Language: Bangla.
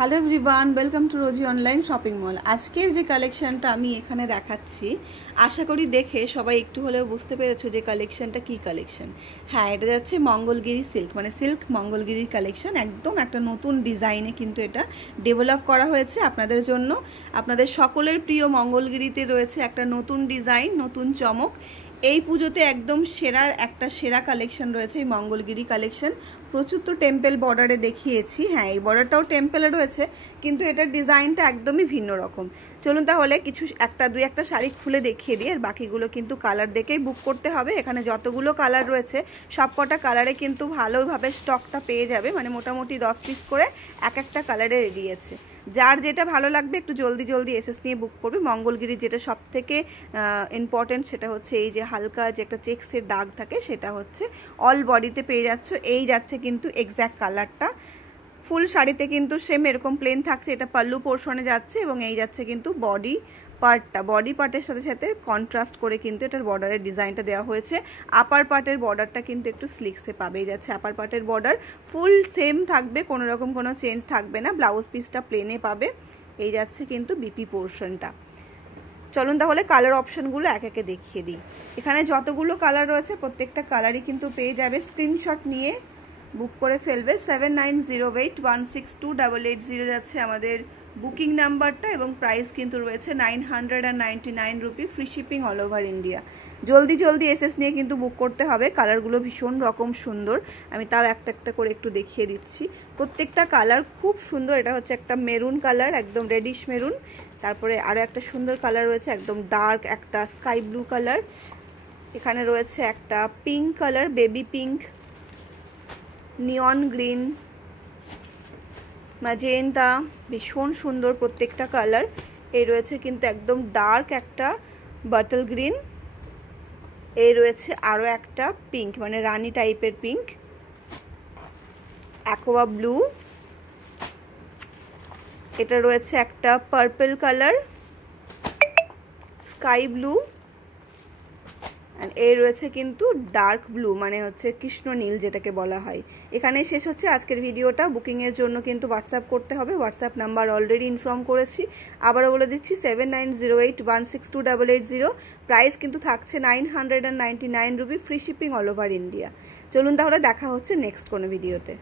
Hello everyone, welcome to Rosy online shopping mall. আজকের যে কালেকশনটা আমি এখানে দেখাচ্ছি, আশা করি দেখে সবাই একটু হলেও বুঝতে পেরেছো যে কালেকশনটা কি কালেকশন। হ্যাঁ, এটা যাচ্ছে মঙ্গলগিরি সিল্ক, মানে সিল্ক মঙ্গলগিরির কালেকশন। একদম একটা নতুন ডিজাইনে কিন্তু এটা ডেভেলপ করা হয়েছে আপনাদের জন্য। আপনাদের সকলের প্রিয় মঙ্গলগিরিতে রয়েছে একটা নতুন ডিজাইন, নতুন চমক। এই পুজোতে একদম সেরা কালেকশন রয়েছে এই মঙ্গলগিরি কালেকশন। প্রচুর তো টেম্পল বর্ডারে দেখিয়েছি, হ্যাঁ এই বর্ডারটাও টেম্পলে রয়েছে, কিন্তু এটার ডিজাইনটা একদমই ভিন্ন রকম। চলুন তাহলে দুই একটা শাড়ি খুলে দেখিয়ে দিই, আর বাকিগুলো কিন্তু কালার দেখেই বুক করতে হবে। এখানে যতগুলো কালার রয়েছে সবকটা কালারে কিন্তু ভালোভাবে স্টকটা পেয়ে যাবে, মানে মোটামুটি 10 পিস করে এক একটা কালারে রেডি আছে। যার যেটা ভালো লাগবে একটু জলদি এসএস নিয়ে বুক করবে। মঙ্গলগিরির যেটা সব থেকে ইম্পর্টেন্ট সেটা হচ্ছে এই যে হালকা যে একটা চেক্সের দাগ থাকে, সেটা হচ্ছে অল বডিতে পেয়ে যাচ্ছে। এই যাচ্ছে কিন্তু এক্স্যাক্ট কালারটা। ফুল শাড়িতে কিন্তু সেম এরকম প্লেন থাকছে, এটা পাল্লু পোর্শনে যাচ্ছে, এবং এই যাচ্ছে কিন্তু বডি পার্টের সাথে সাথে কন্ট্রাস্ট করে কিন্তু এটার বর্ডারের ডিজাইনটা দেওয়া হয়েছে। আপার পার্টের বর্ডারটা কিন্তু একটু স্লিক্সে পাবেই যাচ্ছে। আপার পার্টের বর্ডার ফুল সেম থাকবে, কোনো রকম কোনো চেঞ্জ থাকবে না। ব্লাউজ পিসটা প্লেনে পাবে। এই যাচ্ছে কিন্তু বিপি পোর্শনটা। চলুন তাহলে কালার অপশনগুলো এক একে দেখিয়ে দিই। এখানে যতগুলো কালার রয়েছে প্রত্যেকটা কালারই কিন্তু পেয়ে যাবে। স্ক্রিনশট নিয়ে বুক করে ফেলবে। 7908162880 যাচ্ছে আমাদের বুকিং নাম্বারটা, এবং প্রাইস কিন্তু রয়েছে 999 rupee, free shipping all over India. জলদি এসএস নিয়ে কিন্তু বুক করতে হবে। কালারগুলো ভীষণ রকম সুন্দর, আমি তাও একটা একটা করে একটু দেখিয়ে দিচ্ছি। প্রত্যেকটা কালার খুব সুন্দর। এটা হচ্ছে একটা মেরুন কালার, একদম রেডিশ মেরুন। তারপরে আরও একটা সুন্দর কালার রয়েছে, একদম ডার্ক একটা স্কাই ব্লু কালার। এখানে রয়েছে একটা পিঙ্ক কালার, বেবি পিঙ্ক, নিয়ন গ্রিন, ম্যাজেন্টা, ভীষণ সুন্দর প্রত্যেকটা কালার। এই রয়েছে কিন্তু একদম ডার্ক একটা বাটল গ্রিন। এই রয়েছে আরও একটা পিঙ্ক, মানে রানী টাইপের পিঙ্ক, অ্যাকোয়া ব্লু। এটা রয়েছে একটা পার্পল কালার, স্কাই ব্লু, এই রয়েছে কিন্তু ডার্ক ব্লু, মানে হচ্ছে কৃষ্ণ নীল যেটাকে বলা হয়। এখানেই শেষ হচ্ছে আজকের ভিডিওটা। বুকিংয়ের জন্য কিন্তু হোয়াটসঅ্যাপ করতে হবে। হোয়াটসঅ্যাপ নাম্বার অলরেডি ইনফর্ম করেছি, আবারও বলে দিচ্ছি 7908162880। প্রাইস কিন্তু থাকছে 999 rupee, free shipping all over India. চলুন তাহলে দেখা হচ্ছে নেক্সট কোনো ভিডিওতে।